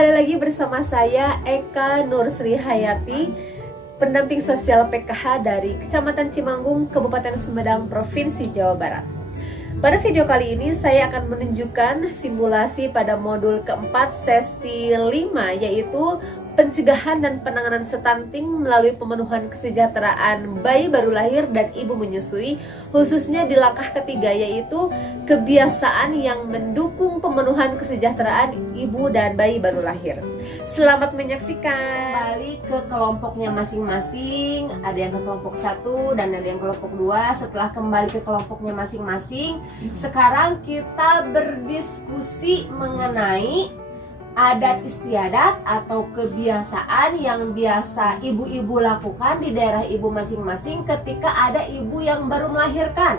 kembali lagi bersama saya Eka Nursri Hayati, pendamping sosial PKH dari Kecamatan Cimanggung, Kabupaten Sumedang, Provinsi Jawa Barat. Pada video kali ini saya akan menunjukkan simulasi pada modul keempat sesi 5, yaitu pencegahan dan penanganan stunting melalui pemenuhan kesejahteraan bayi baru lahir dan ibu menyusui, khususnya di langkah ketiga, yaitu kebiasaan yang mendukung pemenuhan kesejahteraan ibu dan bayi baru lahir. Selamat menyaksikan. Kembali ke kelompoknya masing-masing. Ada yang ke kelompok 1 dan ada yang kelompok 2. Setelah kembali ke kelompoknya masing-masing, sekarang kita berdiskusi mengenai adat istiadat atau kebiasaan yang biasa ibu-ibu lakukan di daerah ibu masing-masing ketika ada ibu yang baru melahirkan.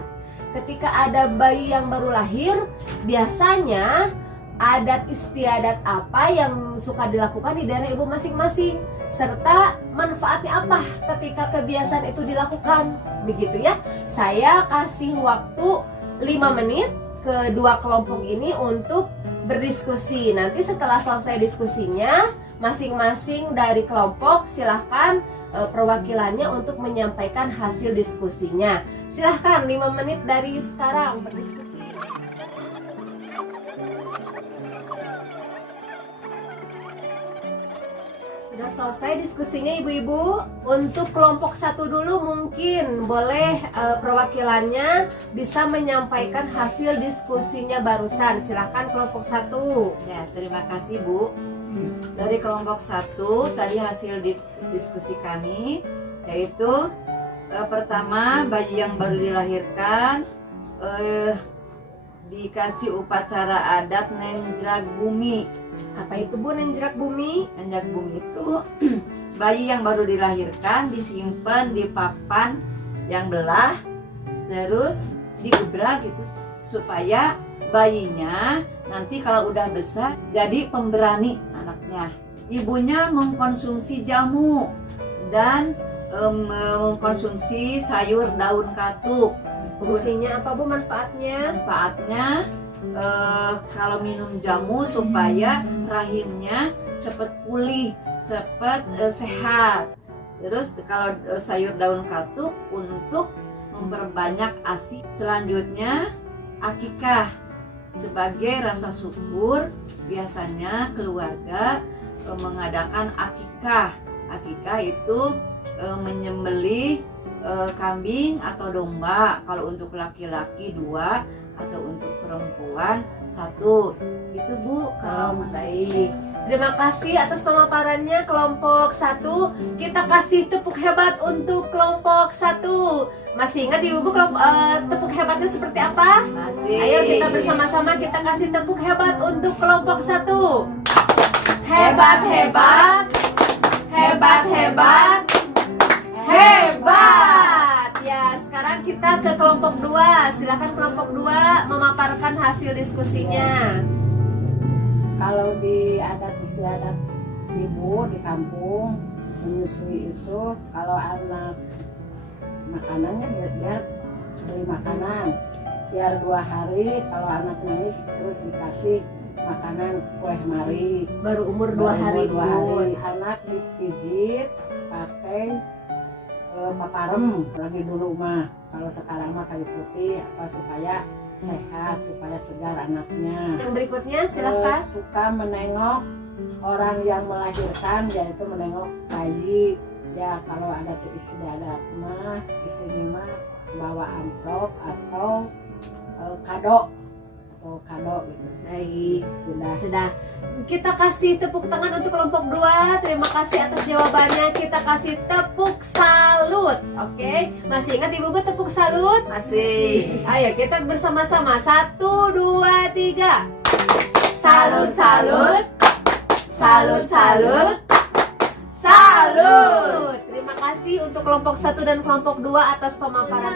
Ketika ada bayi yang baru lahir, biasanya adat istiadat apa yang suka dilakukan di daerah ibu masing-masing, serta manfaatnya apa ketika kebiasaan itu dilakukan. Begitu ya. Saya kasih waktu 5 menit kedua kelompok ini untuk berdiskusi. Nanti setelah selesai diskusinya, masing-masing dari kelompok silahkan perwakilannya untuk menyampaikan hasil diskusinya. Silahkan 5 menit dari sekarang berdiskusi. Sudah selesai diskusinya ibu-ibu. Untuk kelompok 1 dulu mungkin boleh perwakilannya bisa menyampaikan hasil diskusinya barusan. Silahkan kelompok 1. Ya, terima kasih Bu. Dari kelompok 1 tadi hasil diskusi kami yaitu pertama, bayi yang baru dilahirkan dikasih upacara adat nenjrak bumi. Apa itu Bu nenjrak bumi? Nenjrak bumi itu bayi yang baru dilahirkan disimpan di papan yang belah, terus digebrak gitu supaya bayinya nanti kalau udah besar jadi pemberani anaknya. Ibunya mengkonsumsi jamu dan mengkonsumsi sayur daun katuk. Fungsinya apa Bu, manfaatnya? Manfaatnya kalau minum jamu supaya rahimnya cepat pulih, cepat sehat. Terus kalau sayur daun katuk untuk memperbanyak ASI. Selanjutnya akikah sebagai rasa syukur. Biasanya keluarga mengadakan akikah. Akikah itu menyembelih kambing atau domba. Kalau untuk laki-laki 2 atau untuk perempuan 1. Itu Bu. Baik. Terima kasih atas pemaparannya kelompok 1. Kita kasih tepuk hebat untuk kelompok 1. Masih ingat ibu tepuk hebatnya seperti apa? Masih. Ayo kita bersama-sama kita kasih tepuk hebat untuk kelompok 1. Hebat hebat. Hebat hebat. Hebat. Ya, sekarang kita ke kelompok 2. Silakan kelompok 2 memaparkan hasil diskusinya. Kalau di adat istiadat ibu di kampung menyusui itu, kalau anak makanannya dia beli makanan biar 2 hari, kalau anak nangis terus dikasih makanan kue mari. Baru umur 2 hari, 2 hari. Anak dipijit pakai paparem lagi dulu mah. Kalau sekarang mah kayu putih apa supaya sehat, supaya segar anaknya. Yang berikutnya silahkan. Suka menengok orang yang melahirkan, yaitu menengok bayi. Ya kalau ada istiadat mah di sini mah bawa amplop atau kado gitu. Baik, Sudah. Kita kasih tepuk tangan untuk kelompok 2. Terima kasih atas jawabannya. Kita kasih tepuk salut. Oke, masih ingat ibu tepuk salut? Masih. Ayo kita bersama-sama. 1, 2, 3. Salut, salut. Salut, salut. Salut. Terima kasih untuk kelompok 1 dan kelompok 2 atas pemaparan.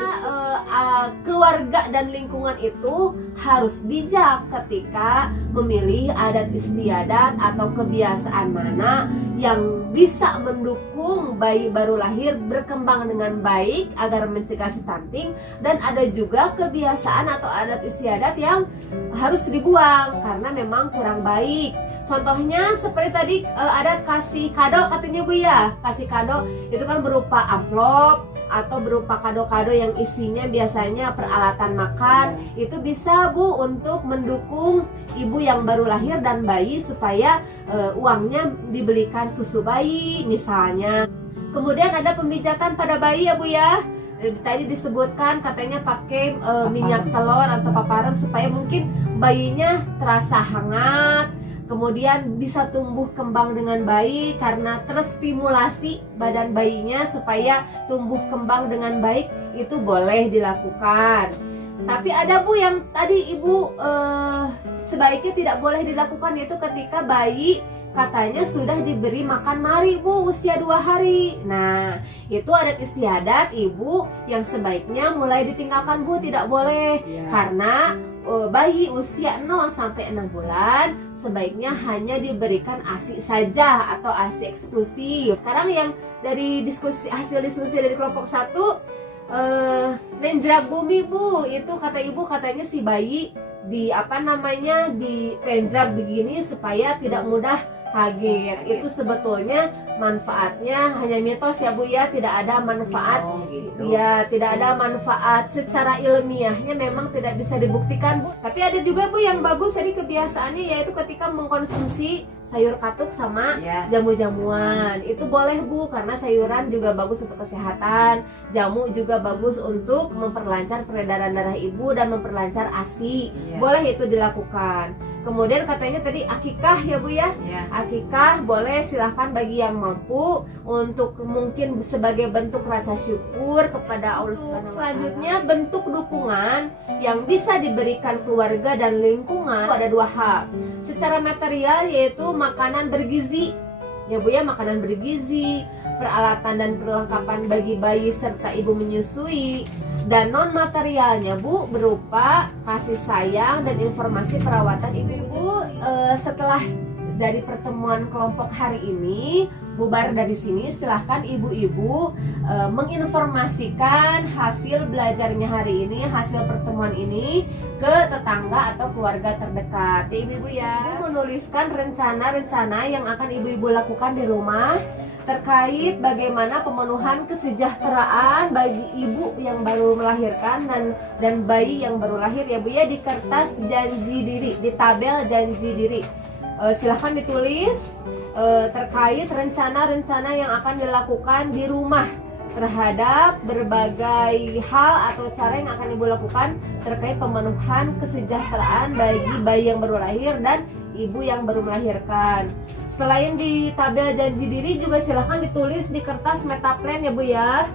Keluarga dan lingkungan itu harus bijak ketika memilih adat istiadat atau kebiasaan mana yang bisa mendukung bayi baru lahir berkembang dengan baik agar mencegah stunting, dan ada juga kebiasaan atau adat istiadat yang harus dibuang karena memang kurang baik. Contohnya seperti tadi ada kasih kado katanya Bu ya. Kasih kado itu kan berupa amplop atau berupa kado-kado yang isinya biasanya peralatan makan. Itu bisa Bu untuk mendukung ibu yang baru lahir dan bayi supaya uangnya dibelikan susu bayi misalnya. Kemudian ada pemijatan pada bayi ya Bu ya. Tadi disebutkan katanya pakai minyak telur atau paparan supaya mungkin bayinya terasa hangat, kemudian bisa tumbuh kembang dengan baik karena terstimulasi badan bayinya supaya tumbuh kembang dengan baik, itu boleh dilakukan. Tapi ada Bu yang tadi Ibu sebaiknya tidak boleh dilakukan, yaitu ketika bayi katanya sudah diberi makan mari Bu usia 2 hari. Nah itu adat istiadat ibu yang sebaiknya mulai ditinggalkan Bu, tidak boleh karena bayi usia 0 sampai 6 bulan sebaiknya hanya diberikan ASI saja atau ASI eksklusif. Sekarang yang dari hasil diskusi dari kelompok 1, Nendra Bumi Bu, itu kata ibu katanya si bayi di tendrak begini supaya tidak mudah kaget. Itu sebetulnya manfaatnya hanya mitos ya Bu ya, tidak ada manfaat. Ya, tidak ada manfaat secara ilmiahnya, memang tidak bisa dibuktikan Bu. Tapi ada juga Bu yang bagus dari kebiasaannya, yaitu ketika mengkonsumsi sayur katuk sama jamu-jamuan. Itu boleh Bu, karena sayuran juga bagus untuk kesehatan, jamu juga bagus untuk memperlancar peredaran darah ibu dan memperlancar ASI. Boleh itu dilakukan. Kemudian katanya tadi akikah ya Bu ya. Akikah boleh, silahkan bagi yang mampu untuk mungkin sebagai bentuk rasa syukur kepada Allah Subhanahu wa Ta'ala. Selanjutnya bentuk dukungan yang bisa diberikan keluarga dan lingkungan ada 2 hal. Secara material yaitu makanan bergizi ya Bu ya, makanan bergizi, peralatan dan perlengkapan bagi bayi serta ibu menyusui. Dan non materialnya Bu berupa kasih sayang dan informasi perawatan ibu-ibu. Setelah dari pertemuan kelompok hari ini bubar dari sini, silahkan ibu-ibu menginformasikan hasil belajarnya hari ini, hasil pertemuan ini ke tetangga atau keluarga terdekat ya ibu-ibu ya. Ibu menuliskan rencana-rencana yang akan ibu-ibu lakukan di rumah terkait bagaimana pemenuhan kesejahteraan bagi ibu yang baru melahirkan dan bayi yang baru lahir ya Bu ya, di kertas janji diri, di tabel janji diri. Silahkan ditulis terkait rencana-rencana yang akan dilakukan di rumah terhadap berbagai hal atau cara yang akan ibu lakukan terkait pemenuhan kesejahteraan bagi bayi yang baru lahir dan ibu yang baru melahirkan. Selain di tabel janji diri juga silahkan ditulis di kertas metaplan ya Bu ya.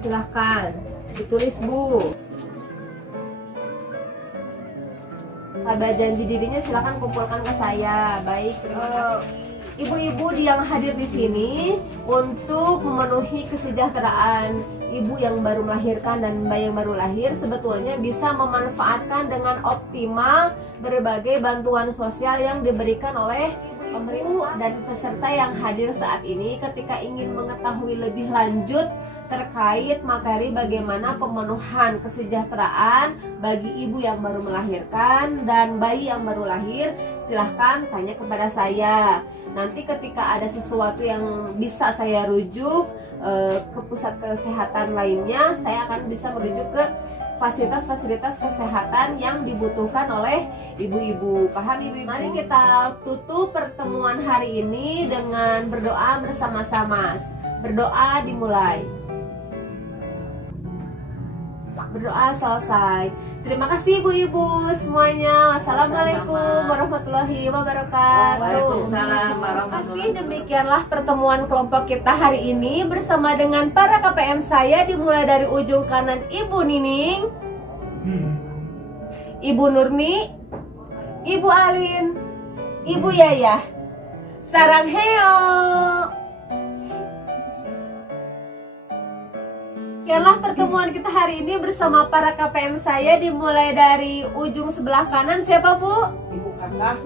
Silahkan ditulis Bu. Tabel janji dirinya silahkan kumpulkan ke saya. Baik, terima kasih. Ibu-ibu yang hadir di sini untuk memenuhi kesejahteraan ibu yang baru melahirkan dan bayi yang baru lahir sebetulnya bisa memanfaatkan dengan optimal berbagai bantuan sosial yang diberikan oleh pemerintah dan peserta yang hadir saat ini. Ketika ingin mengetahui lebih lanjut terkait materi bagaimana pemenuhan kesejahteraan bagi ibu yang baru melahirkan dan bayi yang baru lahir, silahkan tanya kepada saya. Nanti ketika ada sesuatu yang bisa saya rujuk ke pusat kesehatan lainnya, saya akan bisa merujuk ke fasilitas-fasilitas kesehatan yang dibutuhkan oleh ibu-ibu. Paham ibu-ibu? Mari kita tutup pertemuan hari ini dengan berdoa bersama-sama. Berdoa dimulai. Berdoa selesai. Terima kasih ibu-ibu semuanya. Assalamualaikum warahmatullahi wabarakatuh. Waalaikumsalam warahmatullahi wabarakatuh. Demikianlah pertemuan kelompok kita hari ini bersama dengan para KPM saya, dimulai dari ujung kanan Ibu Nining, Ibu Nurmi, Ibu Alin, Ibu Yayah. Sarang heo. Demikianlah pertemuan kita hari ini bersama para KPM saya, dimulai dari ujung sebelah kanan. Siapa Bu? Ibu Kandang.